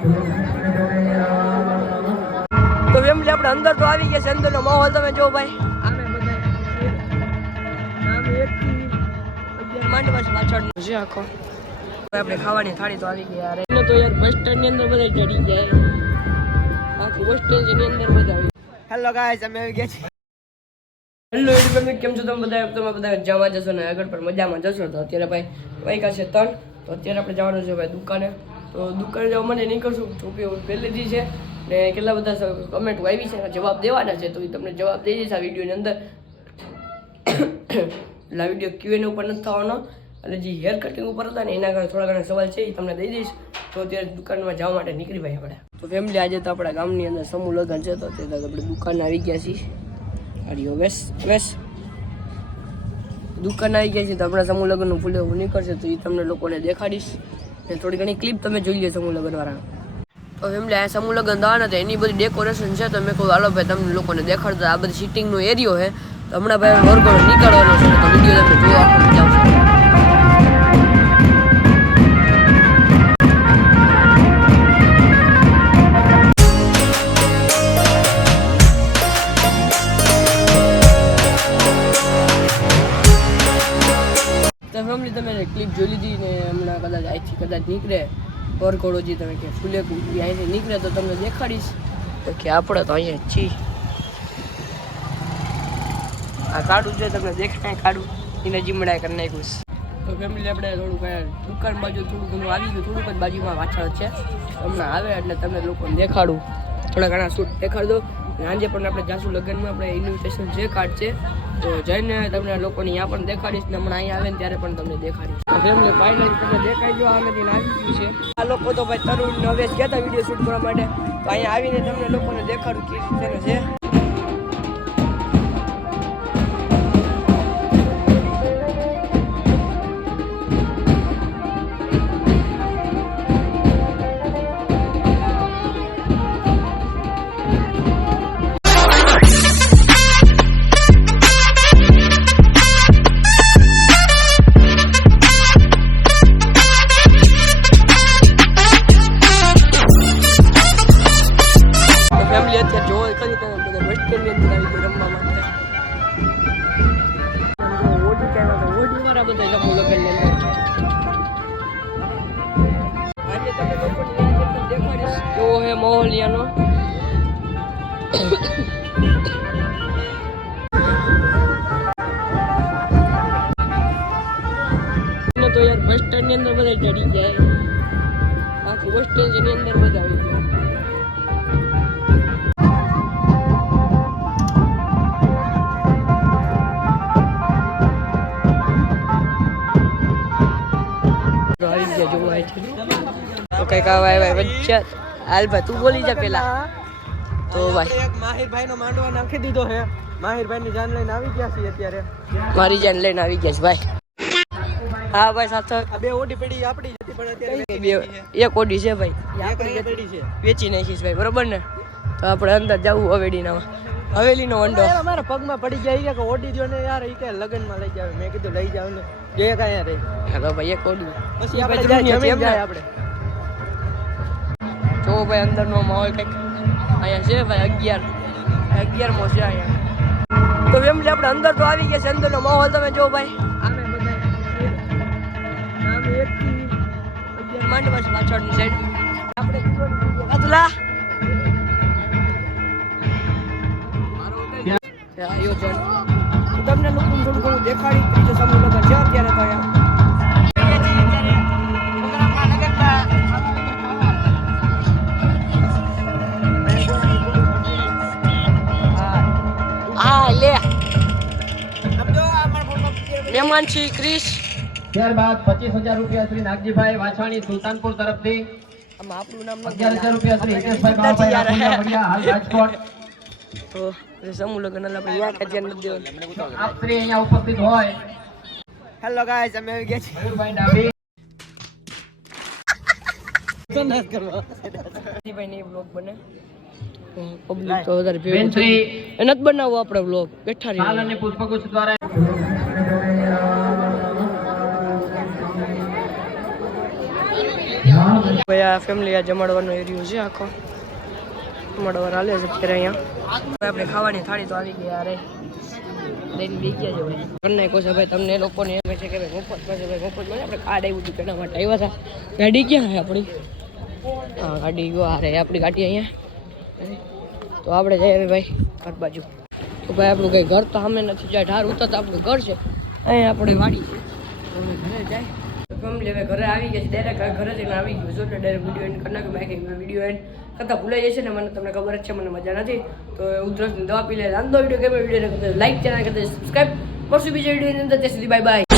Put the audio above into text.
તો ફેમિલી આપણે અંદર તો આવી ગયા છે અંદરનો માહોલ તમે જો ભાઈ. માંડવા છે આખો. આપણે ખાવાની થાળી તો આવી ગઈ યાર એને તો યાર બસ સ્ટેન્ડની અંદર બધા ચડી ગયા આખી બસ સ્ટેન્ડની અંદર બધા હેલો ગાઈસ અમે આવી ગયા છીએ. હેલો એડવેન્ચર કેમ છો તમે બધા? તમે બધા જવા જશો ને આગળ પર મજામાં જશો તો અત્યારે ભાઈ વાઈકા છે ત્રણ. તો અત્યારે આપણે જવાનું છે ભાઈ દુકાને. તો દુકાન જવા માટે નીકળશું. ટોપીઓ પહેલેથી છે ને કેટલા બધા કમેન્ટો આવી છે જવાબ દેવાના છે, તો એ તમને જવાબ દઈ દઈશ આ વિડીયોની અંદર. એટલે આ વીડિયો ક્યુએન ઉપર નથી થવાનો. અને જે હેર કટિંગ ઉપર હતા ને એના કારણે થોડા ઘણા સવાલ છે, એ તમને દઈ દઈશ. તો અત્યારે દુકાનમાં જવા માટે નીકળી ભાઈ આપણે. તો ફેમિલી આજે તો આપણા ગામની અંદર સમૂહ લગ્ન છે, તો અત્યારે આપણે દુકાન આવી ગયા છીએ. હરિયો વેસ વેસ દુકાન આવી ગયા છીએ તો આપણા સમૂહ લગ્નનું ફૂલ એવું નીકળશે, તો એ તમને લોકોને દેખાડીશ. ને થોડી ઘણી ક્લિપ તમે જોઈ લે સમૂહ લગ્ન વાળા તો એમ લે સમૂહ લગ્ન થવાના હતા, એની બધી ડેકોરેશન છે. તો મેં કહું હાલો ભાઈ, તમને લોકોને દેખાડતા આ બધી સિટિંગનો એરિયો છે તો હમણાં ભાઈ વર્ગો નીકળવાનો છે, તો વીડિયો તમે જોવા. તમે ક્લિપ જોઈ લીધી ને હમણાં કદાચ અહીંથી કદાચ નીકળે. વરઘોડોજી તમે કે ફૂલે અહીંથી નીકળે તો તમને દેખાડીશ. તો કે આપણે તો અહીંયા જ છીએ. આ કાઢું છે, તમને દેખાય કાઢું. એને જીમડા કરી નાખ્યું તો ફેમિલી આપણે થોડુંક દુકાન બાજુ થોડું ઘણું આવી ગયું, થોડુંક જ બાજુમાં પાછળ છે. હમણાં આવે એટલે તમને લોકોને દેખાડું. થોડા ઘણા શૂટ દેખાડ દો. આજે પણ આપણે જાસુ લગ્નમાં, આપણે ઇન્વિટેશન જે કાર્ડ છે, તો જઈને તમને લોકોને અહીંયા પણ દેખાડીશ ને હમણાં અહીંયા આવે ને ત્યારે પણ તમને દેખાડીશ. ફેમિલી ફાઇનલ તમને દેખાઈ ગયો, આ નથી આવી છે. આ લોકો તો ભાઈ તરુણ ને હવે ગયા વીડિયો શૂટ કરવા માટે. તો અહીંયા આવીને તમને લોકોને દેખાડું કે રીતે છે. એને તો યાર બસ સ્ટેન્ડની અંદર બધા ચડી જાય આખી બસ સ્ટેન્ડની અંદર બધા આવી ગયા તો કંઈક આવા વચ્ચે હાલ ભાઈ તું બોલી જા પેલા. તો ભાઈ. માહિરભાઈ નો માંડવા નાખી દીધો છે. માહિરભાઈ ની જાન લઈને આવી ગયા છીએ અત્યારે. મારી જાન લઈને આવી ગયા છે ભાઈ. હા ભાઈ સાચો બે ઓડી પડી આપડી જ હતી પણ અત્યારે બે? એક ઓડી છે ભાઈ. છે. વેચી નાખીશ ભાઈ બરોબર ને? તો આપણે અંદર જવું હવેલીના હવેલીનો વંડો. અમારા અમારા પગમાં પડી જાય કે ઓડી દો ને યાર ઈ કે લગનમાં લઈ જાવ. મેં કીધું લઈ જાવ ને. જે કાંઈ રે હેલો ભાઈ એક ઓડી. પછી આપણે જમીન જાય આપણે. જો ભાઈ અંદરનો માહોલ કંઈક અહીંયા છે ભાઈ અગિયાર અગિયારમો છે અહીંયા તો ફેમિલી આપણે અંદર તો આવી ગયા છે અંદરનો માહોલ તમે જો ભાઈ આમે બધા માંડવા પાછળની સાઈડ આપણે અદલા આયોજન તો તમને લોકો થોડું ઘણું દેખાડી ત્રીજો સમૂહ લગન છે અત્યારે તો અહીંયા મહેમાન શ્રી ક્રિશ. ત્યારબાદ પચીસ હજાર રૂપિયા શ્રી નાગજીભાઈ વાછાણી સુલતાનપુર તરફથી. આમાં આપણું નામ અગિયાર હજાર રૂપિયા શ્રી હિતેશભાઈ હાલ રાજકોટ. તો સમૂહ લગ્ન આપણે યા કજ્યા નથી આપ શ્રી અહીંયા ઉપસ્થિત હોય. હેલો ગાઈસ અમે આવી ગયા છીએ. પબ્લિક તો વધારે ભેગું નથી બનાવવો આપણે બ્લોગ બેઠા રહી પુષ્પગુચ્છ દ્વારા ભાઈ આ ફેમિલી આ જમાડવાનો એરિયો છે આખો. જમાડવા હાલે છે અત્યારે અહીંયા. આપણે ખાવાની થાળી તો આવી ગઈ અરે લઈને બી ગયા છે ભાઈ. ઘરના ભાઈ તમને લોકોને એમ છે કે ભાઈ મફત પાસે ભાઈ મફત આપણે કાર્ડ આવ્યું હતું તેના માટે આવ્યા હતા. ગાડી ક્યાં છે આપણી? હા, ગાડી અરે આપણી ગાડી અહીંયા. તો આપણે જઈએ ભાઈ, ઘર બાજુ. તો ભાઈ આપણું કંઈ ઘર તો સામે નથી, જાય ઢાર ઉતરતા આપણું ઘર છે. અહીંયા આપણે વાડી છે. જાય. ફેમિલી હવે ઘરે આવી ગયા છે. ડાયરેક્ટ ઘરે જઈને આવી ગયું છો. એટલે ડાયરેક્ટ વીડિયો એન્ડ કરી નાખ્યું. બાકી વીડિયો એન્ડ કરતાં ભૂલાઈ જશે ને મને તમને ખબર જ છે, મને મજા નથી. તો ઉધરસની દવા પી લે. રાંધો વીડિયો કેમ વીડિયો લાઈક ચેનલ કરતા સબસ્ક્રાઈબ કરશું બીજા વિડીયોની અંદર. ત્યાં સુધી બાય બાય